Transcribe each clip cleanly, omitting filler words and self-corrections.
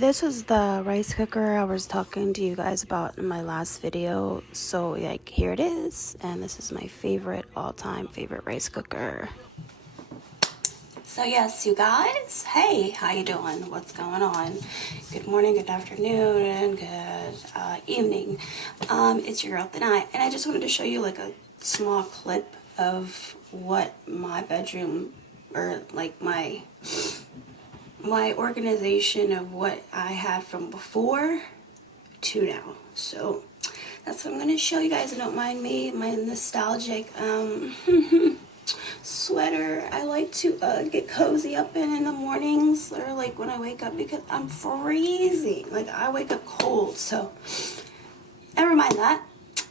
This was the rice cooker I was talking to you guys about in my last video. So like here it is, and this is my favorite, all-time favorite rice cooker. So yes, you guys, hey, how you doing? What's going on? Good morning, good afternoon, and good evening. It's your girl Thanai, and I just wanted to show you like a small clip of what my bedroom, or like my organization of what I had from before to now. So that's what I'm going to show you guys. Don't mind me, my nostalgic sweater I like to get cozy up in the mornings, or like when I wake up, because I'm freezing. Like I wake up cold, so never mind that.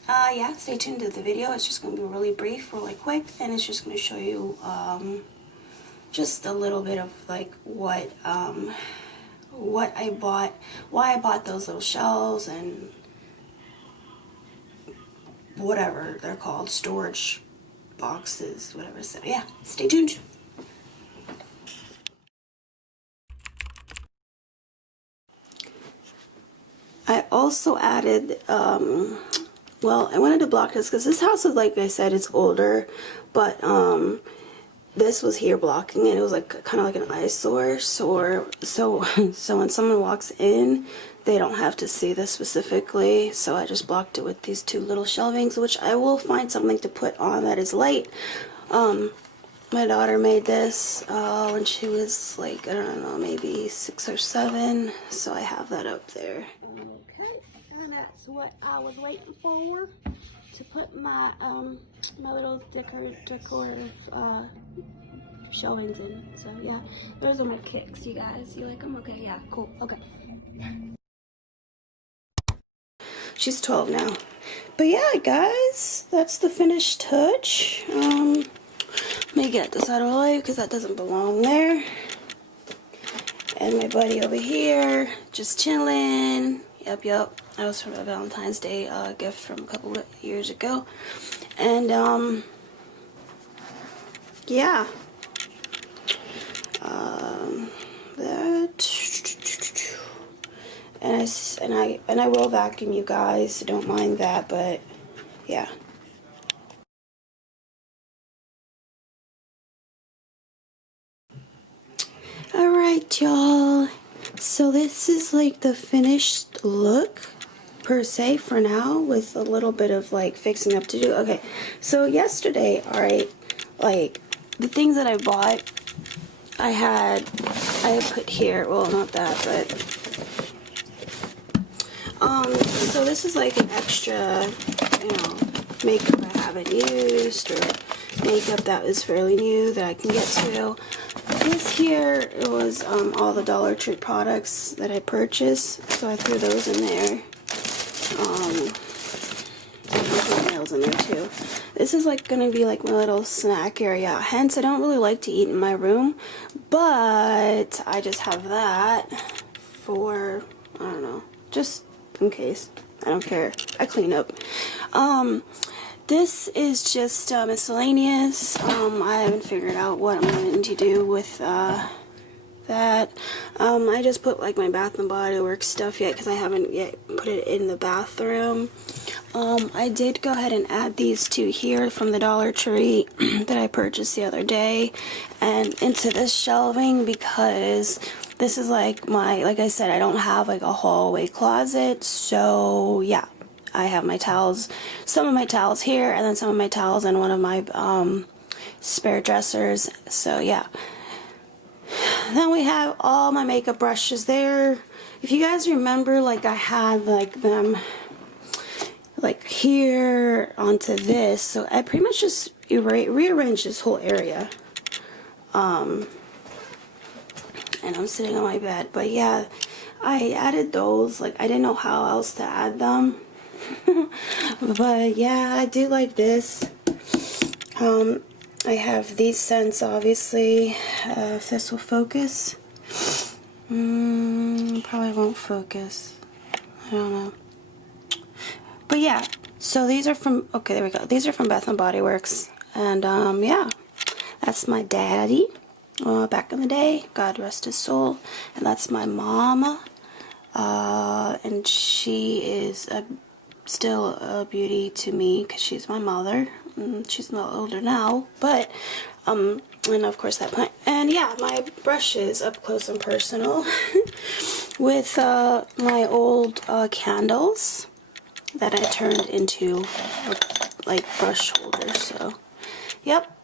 Yeah, stay tuned to the video. It's just going to be really brief, really quick, and it's just going to show you just a little bit of like what I bought, why I bought those little shelves and whatever they're called, storage boxes, whatever. So yeah, stay tuned. I also added well, I wanted to block this because this house is, like I said, it's older, but this was here blocking it. It was like kind of like an eyesore. So when someone walks in, they don't have to see this specifically. So I just blocked it with these two little shelvings, which I will find something to put on that is light. My daughter made this when she was like, I don't know, maybe 6 or 7. So I have that up there. Okay, and that's what I was waiting for, to put my my little decorative shelvings in. So yeah, those are my kicks, you guys. You like them? Okay, yeah, cool. Okay. She's 12 now. But yeah, guys, that's the finished touch. Let me get this out of the way because that doesn't belong there. And my buddy over here, just chilling. Yep. That was from a Valentine's Day gift from a couple of years ago. And yeah. And I will vacuum, you guys, so don't mind that, but yeah. Alright, y'all. So this is like the finished look per se for now, with a little bit of like fixing up to do. Okay, so yesterday, alright, like the things that I bought, I had put here, well, not that, but so this is like an extra, you know, makeup I haven't used, or makeup that was fairly new that I can get to. This here, it was all the Dollar Tree products that I purchased, so I threw those in there. There's nails in there too. This is like gonna be like my little snack area. Hence, I don't really like to eat in my room, but I just have that for, I don't know, just in case. I don't care. I clean up. This is just miscellaneous. I haven't figured out what I'm going to do with that. I just put like my Bath and Body Works stuff yet because I haven't yet put it in the bathroom. I did go ahead and add these two here from the Dollar Tree that I purchased the other day, and into this shelving, because this is like my, like I said, I don't have like a hallway closet, so yeah. I have my towels, some of my towels here, and then some of my towels in one of my spare dressers. So yeah. Then we have all my makeup brushes there. If you guys remember, like I had like them like here onto this, so I pretty much just rearranged this whole area. And I'm sitting on my bed, but yeah, I added those. Like I didn't know how else to add them. But yeah, I do like this. I have these scents, obviously. If this will focus. Probably won't focus. I don't know. But yeah, so these are from, okay, there we go. These are from Bath and Body Works. And yeah, that's my daddy back in the day. God rest his soul. And that's my mama. And she is still a beauty to me because she's my mother. She's a little older now, but and of course that plant. And yeah, my brushes up close and personal with my old candles that I turned into like brush holders. So, yep.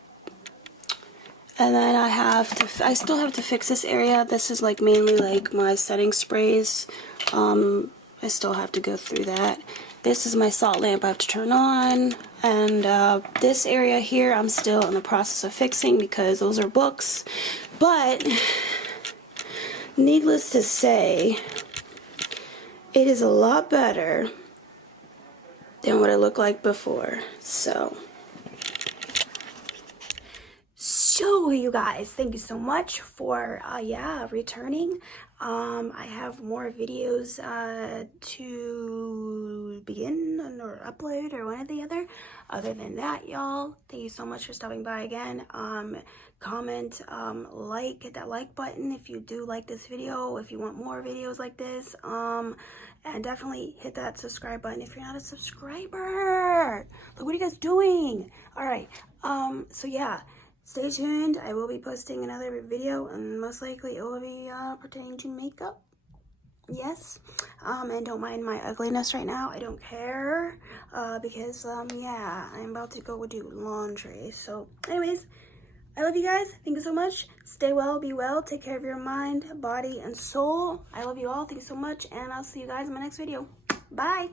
And then I still have to fix this area. This is like mainly like my setting sprays. I still have to go through that. This is my salt lamp I have to turn on. And this area here I'm still in the process of fixing because those are books. But needless to say, it is a lot better than what it looked like before. So you guys, thank you so much for returning. I have more videos to begin or upload or one or the other. Other than that, y'all, thank you so much for stopping by again. Comment, hit that like button if you do like this video, if you want more videos like this. And definitely hit that subscribe button if you're not a subscriber. Look, what are you guys doing? All right. So yeah. Stay tuned. I will be posting another video, and most likely it will be pertaining to makeup. Yes. And don't mind my ugliness right now. I don't care. Because, yeah, I'm about to go do laundry. So, anyways, I love you guys. Thank you so much. Stay well, be well. Take care of your mind, body, and soul. I love you all. Thank you so much. And I'll see you guys in my next video. Bye.